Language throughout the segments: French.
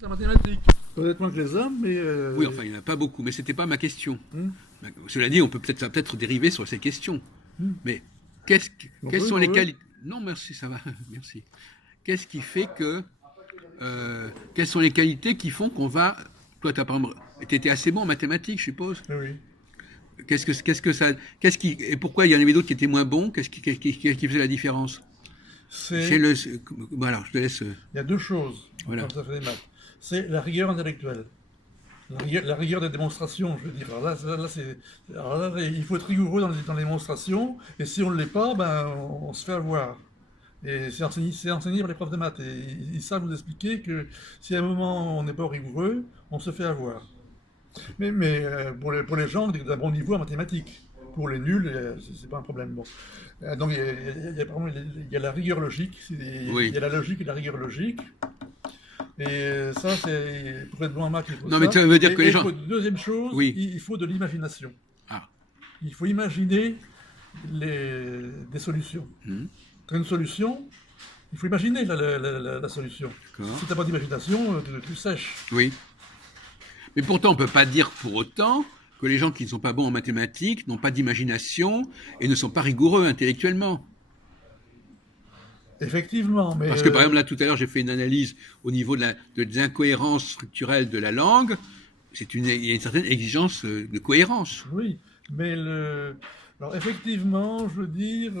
C'est mathématique. Peut-être moins que les hommes, mais... Oui, enfin, il n'y en a pas beaucoup, mais c'était pas ma question. Cela dit, on peut peut-être dériver sur ces questions. Mais quelles sont les qualités... Non, merci, ça va, merci. Qu'est-ce qui fait que... quelles sont les qualités qui font qu'on va... Toi, tu étais assez bon en mathématiques, je suppose. Oui. Et pourquoi il y en avait d'autres qui étaient moins bons? Qu'est-ce qui faisait la différence? Voilà, je te laisse... Il y a deux choses Voilà. quand ça fait des maths. C'est la rigueur intellectuelle. La rigueur des démonstrations, je veux dire. Alors là, il faut être rigoureux dans les démonstrations, et si on ne l'est pas, ben, on se fait avoir. Et c'est enseigné par les profs de maths. Et ils savent vous expliquer que si à un moment on n'est pas rigoureux, on se fait avoir. Mais pour les gens d'un bon niveau en mathématiques. Pour les nuls, c'est pas un problème. Bon. Donc il y a la rigueur logique, il y a la logique et la rigueur logique. Et ça, c'est pour être bon en maths, il faut Non, ça. mais ça veut dire que les gens... Deuxième chose, Oui. il faut de l'imagination. Ah. Il faut imaginer des solutions. Tu as une solution, il faut imaginer la solution. Si tu n'as pas d'imagination, tu sèches. Oui. Mais pourtant, on ne peut pas dire pour autant que les gens qui ne sont pas bons en mathématiques n'ont pas d'imagination et ne sont pas rigoureux intellectuellement. Effectivement, mais... Parce que par exemple, là, tout à l'heure, j'ai fait une analyse au niveau des incohérences structurelles de la langue. Il y a une certaine exigence de cohérence. Oui, mais alors effectivement, je veux dire...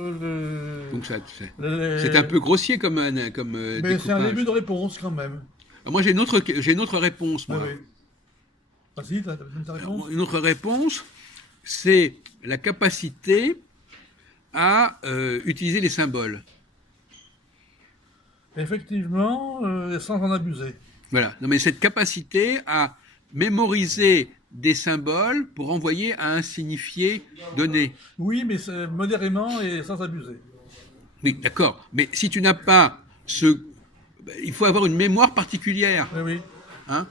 Donc c'est un peu grossier comme mais c'est un début de réponse quand même. Alors moi, j'ai une autre réponse, moi. Oui. Vas-y, t'as ta réponse. Une autre réponse, c'est la capacité à utiliser les symboles. Effectivement, sans en abuser. Voilà. Non, mais cette capacité à mémoriser des symboles pour envoyer à un signifié donné. Oui, mais modérément et sans abuser. Oui, d'accord. Mais si tu n'as pas il faut avoir une mémoire particulière. Oui. Hein?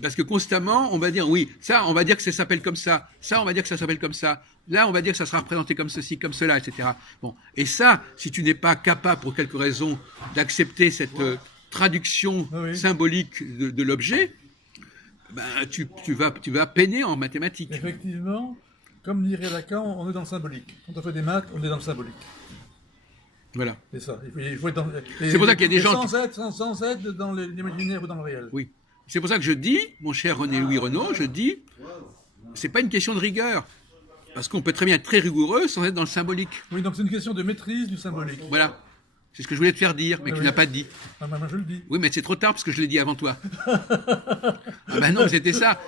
Parce que constamment, on va dire, oui, ça, on va dire que ça s'appelle comme ça. Ça, on va dire que ça s'appelle comme ça. Là, on va dire que ça sera représenté comme ceci, comme cela, etc. Bon. Et ça, si tu n'es pas capable, pour quelque raison, d'accepter cette traduction symbolique de l'objet, ben, tu vas peiner en mathématiques. Effectivement, comme dirait Lacan, on est dans le symbolique. Quand on fait des maths, on est dans le symbolique. Voilà. C'est ça. Il faut être dans... C'est pour ça qu'il y a des gens... Sans être dans l'imaginaire ou dans le réel. Oui. C'est pour ça que je dis, mon cher René-Louis Renaud, je dis, c'est pas une question de rigueur. Parce qu'on peut très bien être très rigoureux sans être dans le symbolique. Oui, donc c'est une question de maîtrise du symbolique. Voilà. C'est ce que je voulais te faire dire, mais que tu n'as pas dit. Ah ben, je le dis. Oui, mais c'est trop tard parce que je l'ai dit avant toi. Ah ben non, c'était ça.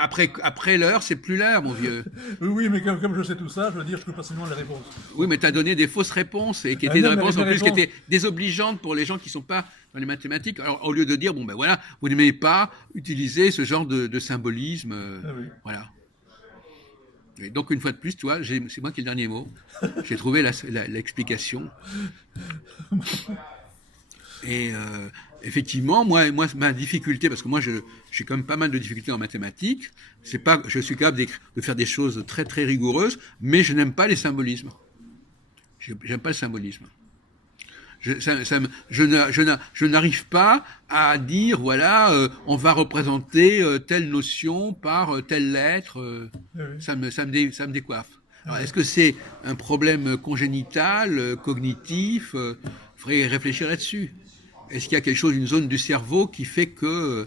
Après l'heure, c'est plus l'heure, mon vieux. Oui, mais comme je sais tout ça, je veux dire, je coupe facilement les réponses. Oui, mais tu as donné des fausses réponses et qui étaient des réponses en plus qui étaient désobligeantes pour les gens qui ne sont pas dans les mathématiques. Alors, au lieu de dire, bon ben voilà, vous n'aimez pas utiliser ce genre de symbolisme. Voilà. Et donc, une fois de plus, toi, c'est moi qui ai le dernier mot. J'ai trouvé l'explication. Et effectivement, moi, ma difficulté, parce que moi, j'ai quand même pas mal de difficultés en mathématiques, c'est pas, je suis capable de faire des choses très, très rigoureuses, mais je n'aime pas les symbolismes. J'aime pas le symbolisme. Je n'arrive pas à dire, voilà, on va représenter telle notion par telle lettre. Ça me décoiffe. Alors, est-ce que c'est un problème congénital, cognitif? Il faudrait réfléchir là-dessus. Est-ce qu'il y a quelque chose, une zone du cerveau qui fait que...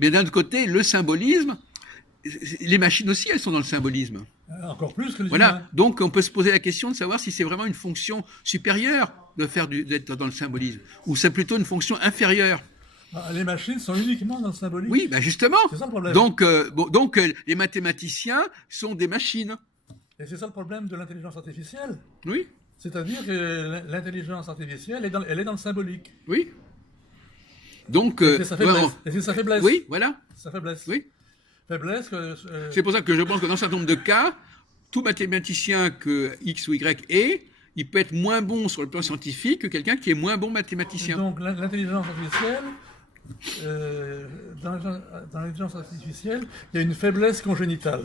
mais d'un autre côté, le symbolisme, les machines aussi, elles sont dans le symbolisme. Encore plus que les voilà. humains. Donc, on peut se poser la question de savoir si c'est vraiment une fonction supérieure d'être dans le symbolisme, ou c'est plutôt une fonction inférieure. Les machines sont uniquement dans le symbolique. Oui, ben justement. C'est ça le problème. Donc, les mathématiciens sont des machines. Et c'est ça le problème de l'intelligence artificielle. Oui. C'est-à-dire que l'intelligence artificielle, elle est dans le symbolique. Oui. Donc, c'est sa faiblesse. Et c'est sa faiblesse. Oui, voilà. Sa faiblesse. Oui. Faiblesse C'est pour ça que je pense que dans un certain nombre de cas, tout mathématicien que X ou Y est, il peut être moins bon sur le plan scientifique que quelqu'un qui est moins bon mathématicien. Et donc l'intelligence artificielle, dans l'intelligence artificielle, il y a une faiblesse congénitale.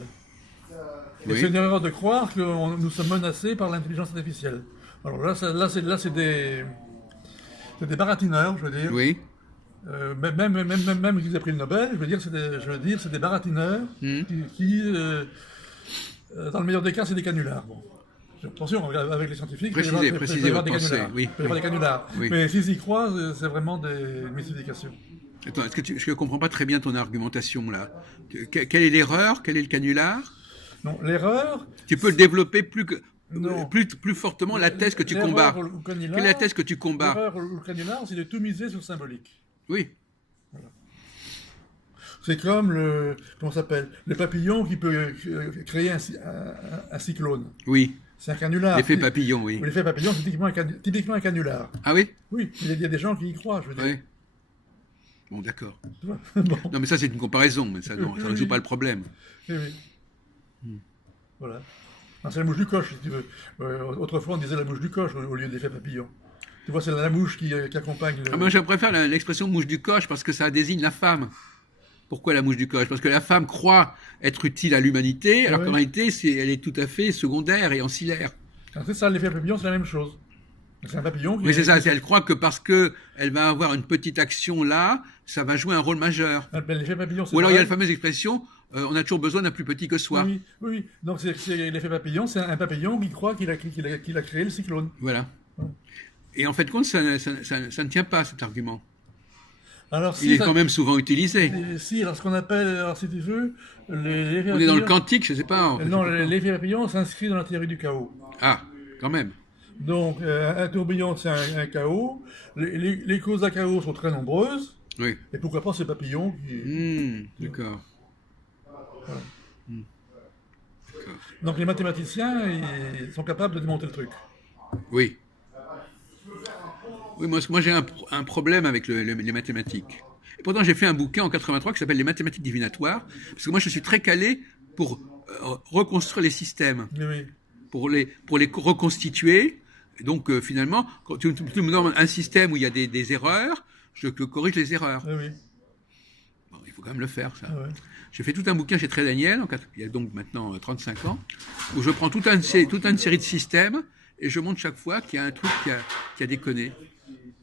Et c'est une erreur de croire que nous sommes menacés par l'intelligence artificielle. Alors là c'est des baratineurs, je veux dire. Oui. Même qu'ils aient pris le Nobel, je veux dire, c'est des baratineurs qui dans le meilleur des cas, c'est des canulars. Bon. Attention, avec les scientifiques, il peut y avoir des canulars. Oui, il peut y avoir des canulars. Oui. Mais s'ils y croient, c'est vraiment des mystifications. Attends, je ne comprends pas très bien ton argumentation là. Quelle est l'erreur? Quel est le canular? Non, l'erreur... Tu peux le développer plus fortement la thèse que tu combats. Quelle est la thèse que tu combats? L'erreur ou le canular, c'est de tout miser sur le symbolique. Oui. Voilà. C'est comme comment ça s'appelle, le papillon qui peut créer un cyclone. Oui. C'est un canular. L'effet papillon, oui. L'effet papillon, c'est typiquement un canular. Ah oui? Oui, il y a des gens qui y croient, je veux dire. Oui. Bon, d'accord. Bon. Non, mais ça, c'est une comparaison, mais ça ne résout pas le problème. Oui, oui. Voilà. C'est la mouche du coche, si tu veux. Autrefois, on disait la mouche du coche au lieu de l'effet papillon. Tu vois, c'est la mouche qui accompagne... Moi, je préfère l'expression mouche du coche parce que ça désigne la femme. Pourquoi la mouche du coche? Parce que la femme croit être utile à l'humanité, alors qu'en réalité, elle est tout à fait secondaire et ancillaire. C'est ça, l'effet papillon, c'est la même chose. C'est un papillon qui... Oui, c'est ça. Elle croit que parce qu'elle va avoir une petite action là, ça va jouer un rôle majeur. L'effet papillon, c'est Ou alors il y a la fameuse expression, on a toujours besoin d'un plus petit que soi. Oui. Donc l'effet papillon, c'est un papillon qui croit qu'il a créé le cyclone. Voilà. Et en fait, compte, ça ne tient pas, cet argument. Alors, il est quand même souvent utilisé. Si, alors ce qu'on appelle, alors si tu veux, l'effet papillon... On est dans le quantique, je ne sais pas. Non, l'effet papillon s'inscrit dans la théorie du chaos. Ah, quand même. Donc, un tourbillon, c'est un chaos. Les causes à chaos sont très nombreuses. Oui. Et pourquoi pas ce papillon qui... D'accord. Voilà. Donc, les mathématiciens, ils sont capables de démonter le truc. Oui. Oui, moi j'ai un problème avec les mathématiques. Et pourtant, j'ai fait un bouquin en 83 qui s'appelle Les mathématiques divinatoires, parce que moi, je suis très calé pour reconstruire les systèmes, pour les reconstituer. Et donc, finalement, quand tu me donnes un système où il y a des erreurs, je corrige les erreurs. Bon, il faut quand même le faire, ça. J'ai fait tout un bouquin chez Très Daniel, il y a donc maintenant 35 ans, où je prends toute une série de systèmes et je montre chaque fois qu'il y a un truc qui a déconné.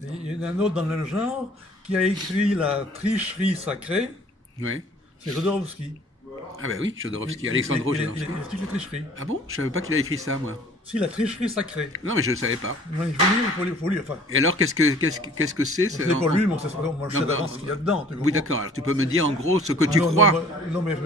Il y en a un autre dans le même genre qui a écrit La tricherie sacrée. Oui. C'est Jodorowsky. Ah ben oui, Jodorowsky, Alexandro Jodorowsky. Il explique la tricherie. Ah bon? Je savais pas qu'il a écrit ça, moi. Si, La tricherie sacrée. Non, mais je ne savais pas. Il faut lire. Enfin, et alors, qu'est-ce que c'est? C'est pas lu, moi je sais d'avance ce qu'il y a dedans. Oui, d'accord. Alors, tu peux me dire en gros ce que tu crois. Non, mais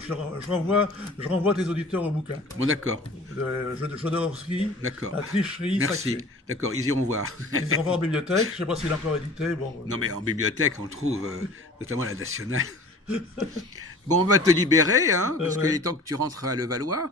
je renvoie tes auditeurs au bouquin. Bon, d'accord. Jodorowsky, La tricherie Merci. Sacrée. D'accord, ils iront voir. Ils iront voir en bibliothèque. Je ne sais pas s'il est encore édité. Bon, non, mais en bibliothèque, on le trouve, notamment à la Nationale. Bon, on va te libérer, hein, parce qu'il est temps que tu rentres à Levallois.